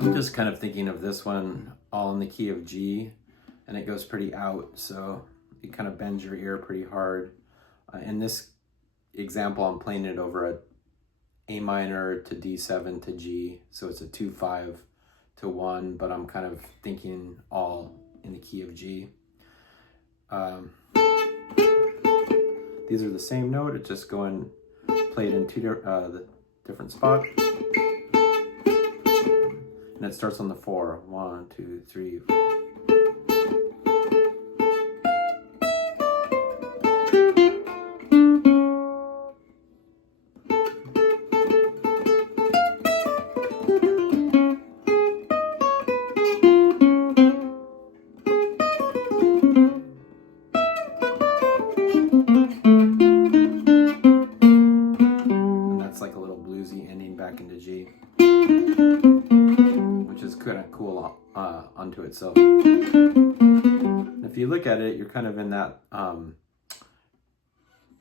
I'm just kind of thinking of this one all in the key of G, and it goes pretty out, so it kind of bends your ear pretty hard. In this example, I'm playing it over a A minor to D7 to G, so it's a 2-5 to 1, but I'm kind of thinking all in the key of G. These are the same note, it's just going played in two different spots. And it starts on the 4. 1, 2, 3. And that's like a little bluesy ending back into G, which is kind of cool onto itself. If you look at it, you're kind of in that,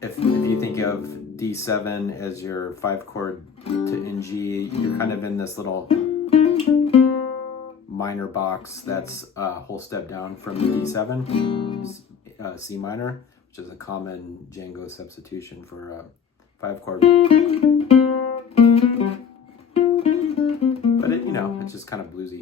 if you think of D7 as your 5 chord to in G, you're kind of in this little minor box that's a whole step down from the D7, C minor, which is a common Django substitution for a 5 chord. But it, it's just kind of bluesy.